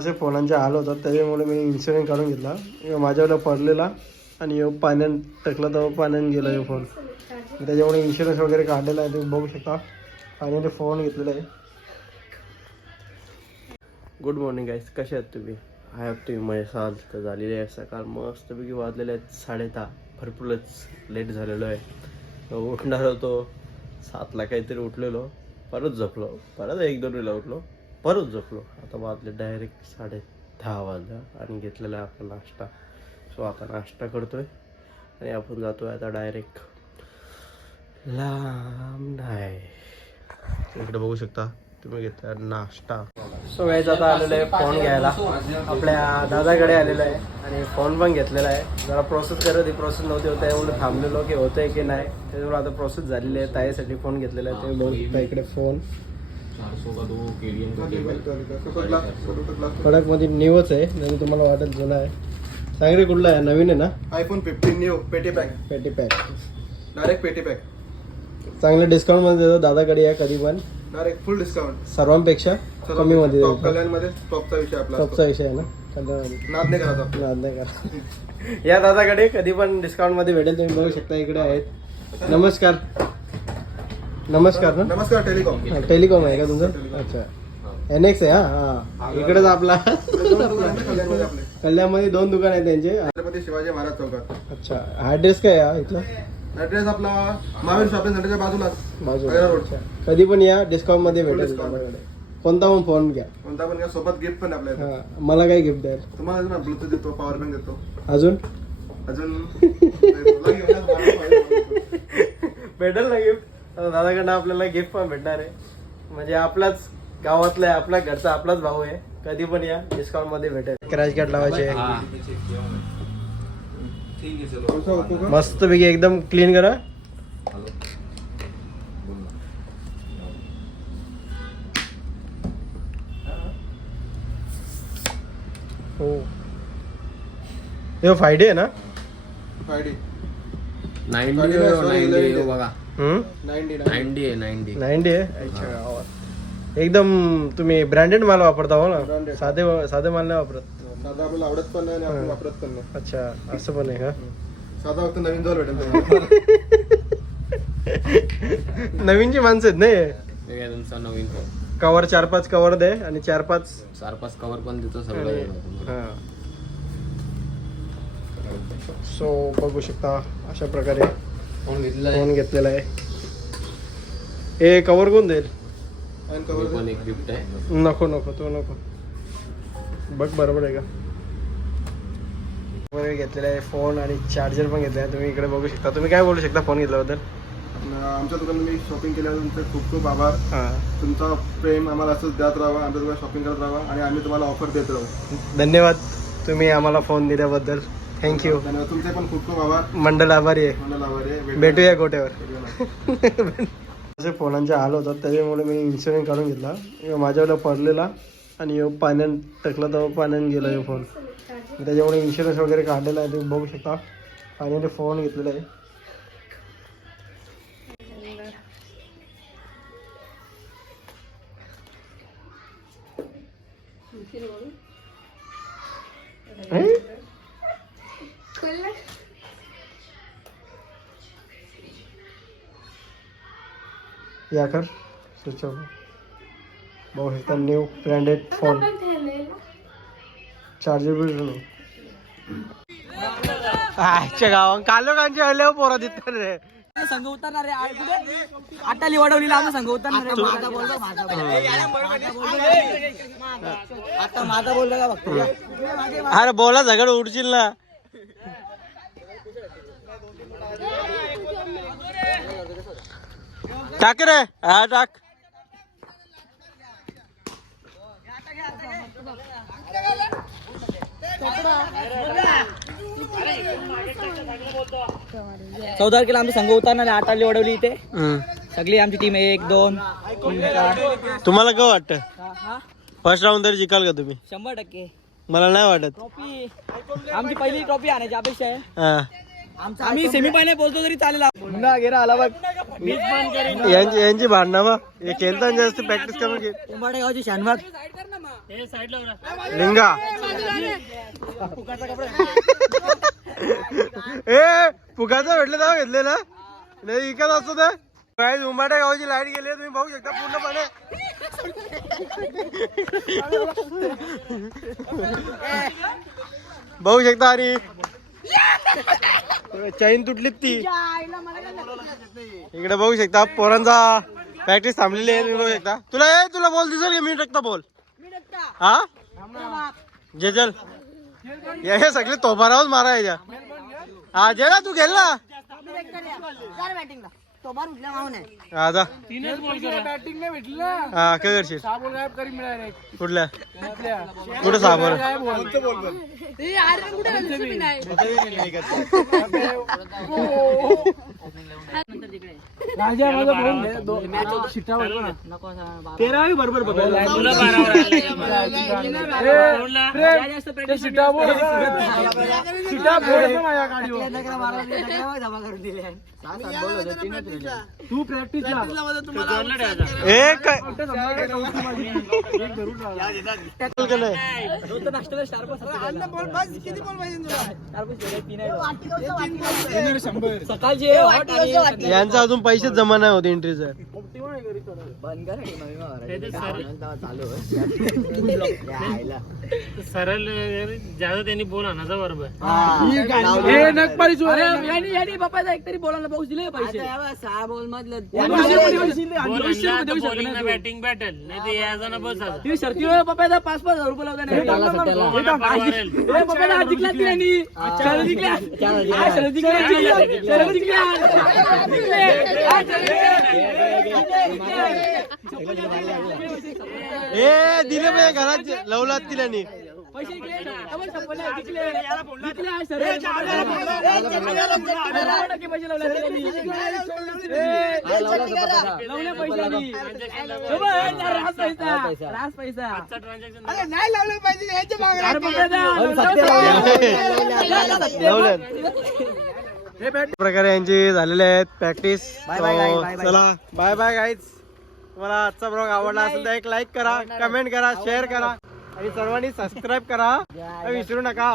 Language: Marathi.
असे फोनांचे हाल होतात त्याच्यामुळे मी इन्शुरन्स काढून घेतला. माझ्यावर पडलेला आणि पाण्यात टाकला तेव्हा पाण्यात गेला हे फोन. त्याच्यामुळे इन्शुरन्स वगैरे काढलेला आहे, तुम्ही बघू शकता. फायनली फोन घेतलेला आहे. गुड मॉर्निंग गाईस, कसे आहात तुम्ही? आय हॅव तुम्ही मजा असाल तर झालेली आहे सकाळ मस्तपैकी वाजलेले आहेत 10:30. भरपूरच लेट झालेलो आहे. उठणार होतो 7ला काहीतरी उठलेलो, परत झोपलो, परत 1-2 वेळेला उठलो, परत झोपलो. आता वाजले डायरेक्ट 10:30 वाजता आणि घेतलेला आहे आपला नाश्ता. सो आता नाश्ता करतोय आणि आपण जातोय आता डायरेक्ट लांब नाही. इकडे बघू शकता तुम्ही घेतला नाश्ता. सो गाईज आता आलेलं आहे फोन घ्यायला, आपल्या दादाकडे आलेलं आहे आणि फोन पण घेतलेला आहे. जरा प्रोसेस करत ही प्रोसेस नव्हती होत त्यामुळे थांबलेलो की होतंय की नाही, त्याच्यामुळे आता प्रोसेस झालेली आहे. ताईसाठी फोन घेतलेला आहे, ते बघू शकता इकडे फोन. कडकमध्ये न्यूच आहे, नाही तुम्हाला वाटत जुना आहे. सांग रे कुठला आहे? नवीन आहे ना? iPhone 15 न्यू पेटी पॅक डायरेक्ट पेटी पॅक. चांगलं डिस्काउंट मध्ये देतो दादाकडे या कधी पण, डायरेक्ट फुल डिस्काउंट सर्वांपेक्षा कमी मध्ये देतो. कल्याणमध्ये टॉपचा विषय आपला, टॉपचा विषय आहे ना कल्याणमध्ये. नाद नाही करायचा. नाद नाही करा. या दादाकडे कधी पण डिस्काउंट मध्ये भेटेल, तुम्ही बघू शकता. इकडे आहेत. नमस्कार. नमस्कार ना? नमस्कार. टेलिकॉम. टेलिकॉम आहे का तुमचं? अच्छा, NX आहे. हा इकडेच आपला कल्याणमध्ये आपले कल्याणमध्ये 2 दुकान आहे त्यांचे. छत्रपती शिवाजी महाराज चौकात. अच्छा, हा ऍड्रेस काय आहे इथला? ऍड्रेस आपला महावीर शॉपिंग सेंटरच्या बाजूलाच, बाजूला. रोड. कधी पण या, डिस्काउंट मध्ये भेटेल discount. दादाकडे. कोणता पण फोन घ्या. कोणता पण घ्या, सोबत गिफ्ट पण आपल्या इथे. हा, मला काय गिफ्ट द्याल? तुम्हाला ना ब्लूटूथ देतो, पॉवर बँक देतो. अजून भेटेल ना गिफ्ट. दादाकडनं आपल्याला गिफ्ट पण भेटणार आहे. म्हणजे आपलाच गावातला आहे, आपल्या घरचा आपलाच भाऊ आहे. कधी पण या, डिस्काउंट मध्ये भेटेल. क्रॅश कार्ड लावायचे मस्त पैकी, एकदम क्लीन करा. हो, हे 5D आहे ना? 5D 90 बघा. 90 90 आहे. अच्छा, एकदम तुम्ही ब्रँडेड माल वापरता हो ना? Branded. साधे माल नाही वापरत. साधा आपल्याला आवडत पण नाही आणि आपण वापरत पण नाही. अच्छा, असं पण आहे का? साधा फक्त नवीन जवळ भेटेल तुम्हाला. नवीनची माणसं आहेत नाही. हे काय तुमचा नवीन फोन. कवर 4-5 कवर दे आणि 4-5 4-5 कवर पण देतो सगळं. हा. सो बघू शकता अशा प्रकारे फोन घेतला फोन घेतलेला आहे. हे कवर कोण देईल? आणि cover पण एक गिफ्ट आहे. नको तो नको. बघ बरोबर आहे का? वगैरे घेतलेला आहे फोन आणि चार्जर पण घेतला आहे. तुम्ही इकडे बघू शकता. तुम्ही काय बोलू शकता फोन घेतल्याबद्दल? आमच्या दुकानात शॉपिंग केल्याबद्दल तुमचे खूप खूप आभार. तुमचा प्रेम आम्हाला असंच देत राहावा, आमच्या दुकानात शॉपिंग करत राहावा आणि आम्ही तुम्हाला ऑफर देत राहू. धन्यवाद तुम्ही आम्हाला फोन दिल्याबद्दल. थँक्यू. धन्यवाद. तुमचे पण खूप खूप आभार. मंडळ आभारी आहे. मला आभार आहे. भेटूया गोट्यावर. भेटूया. असे फोनांचे हाल होतात त्याच्यामुळे मी इन्शुरन्स काढून घेतला. माझ्यावर पडलेला आणि पाण्यात टाकला तेव्हा पाण्यात गेला हे फोन. त्याच्यामुळे इन्शुरन्स वगैरे काढलेला आहे, तुम्ही बघू शकता. फायनली फोन घेतलेला आहे. या कर स्विच ऑफ. बघू शकता new branded phone. Charger bill आजच्या गावात कालोखांच्या हल्ल्यावर पोरा देतात रे. संघ उतरणार रे कुठे? आटाली वाढवलीला आम्ही संघ उतरणार रे. आता माझा बोललो का बघतो. अरे बोला झगड उडशील ना. टाक रे. हा टाक. चौदा केला आम्ही संघ उतरणार आहे. आटाली वाढवली इथे सगळी आमची टीम 1, 2, 3, 4. तुम्हाला काय वाटतं फर्स्ट राऊंड तरी जिकाल का तुम्ही? 100%. मला नाही वाटत. ट्रॉफी आमची पहिली ट्रॉफी आणायची अपेक्षा आहे. हा, आम्ही सेमीफायनल पोहोचतो तरी चालेल. पुन्हा गेला आला बघ. यांची भांडणं बघ. हे खेळताना जास्त प्रॅक्टिस करून घे. उंबाडे गावची शानबाग. लिंगा ए पुगाचं भेटलं तेव्हा घेतले ना नाही इकत असतो ते काय. उंबाट्या गावाची लाईट गेली तुम्ही बघू शकता पूर्णपणे. बघू शकता. आणि चैन तुटली ती इकडे बघू शकता. पोरांचा प्रॅक्टिस थांबलेली आहे तुम्ही बघू शकता. तुला बॉल दिसेल का? मी टाकता बॉल. हा जे चल हे सगळे तोफारावर मारायच्या. हा जे ना तू खेळ ना. हा जा. हा काय करशील? कुठल्या कुठं सहा बॉल? बरोबर तू प्रॅक्टिस यांचा अजून पैसेच जमा नाही होते एंट्रीचं. सरळ ज्यादा त्यांनी बोल आणायचा बरोबर. एक तरी बोलायला पाऊस दिले पैसे. 6 बॉल मधले बॅटिंग बॅटल नाही ते याचा बस शर्ती पप्पा 5,000 रुपये ए दिले पाहिजे घरात लवलात तिला प्रकारे यांची झालेले आहेत प्रॅक्टिस. चला बाय बाय गाईज. तुम्हाला आजचा ब्लॉग आवडला असेल तर एक लाईक करा, कमेंट करा, शेअर करा आणि सर्वांनी सबस्क्राईब करा विसरू नका.